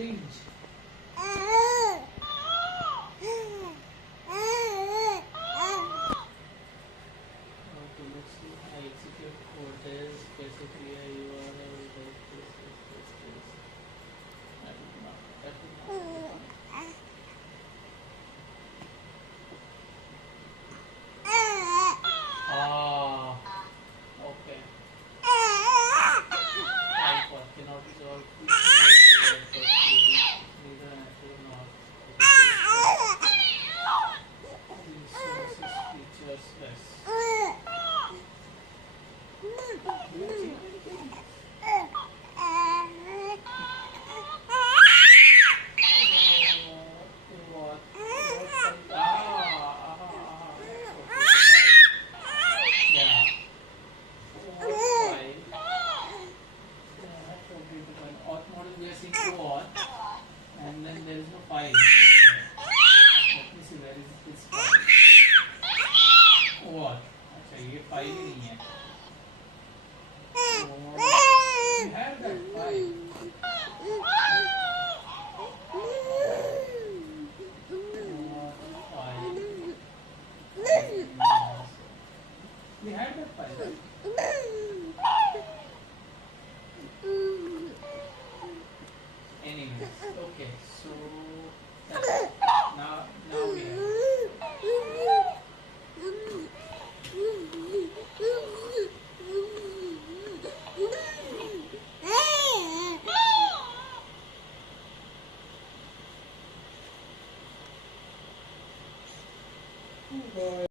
change. Okay, let's see. I execute code is basically a URL this. That would not. Ah, okay. File path cannot resolve neither answer nor resources features less. What? Yeah. File. Auth model we are seeing auth, and then there is no file. Let me see where is this file. Auth. अच्छा ये file ही नहीं है. We have that file. We had that file. Right? Anyways, okay, so now we have.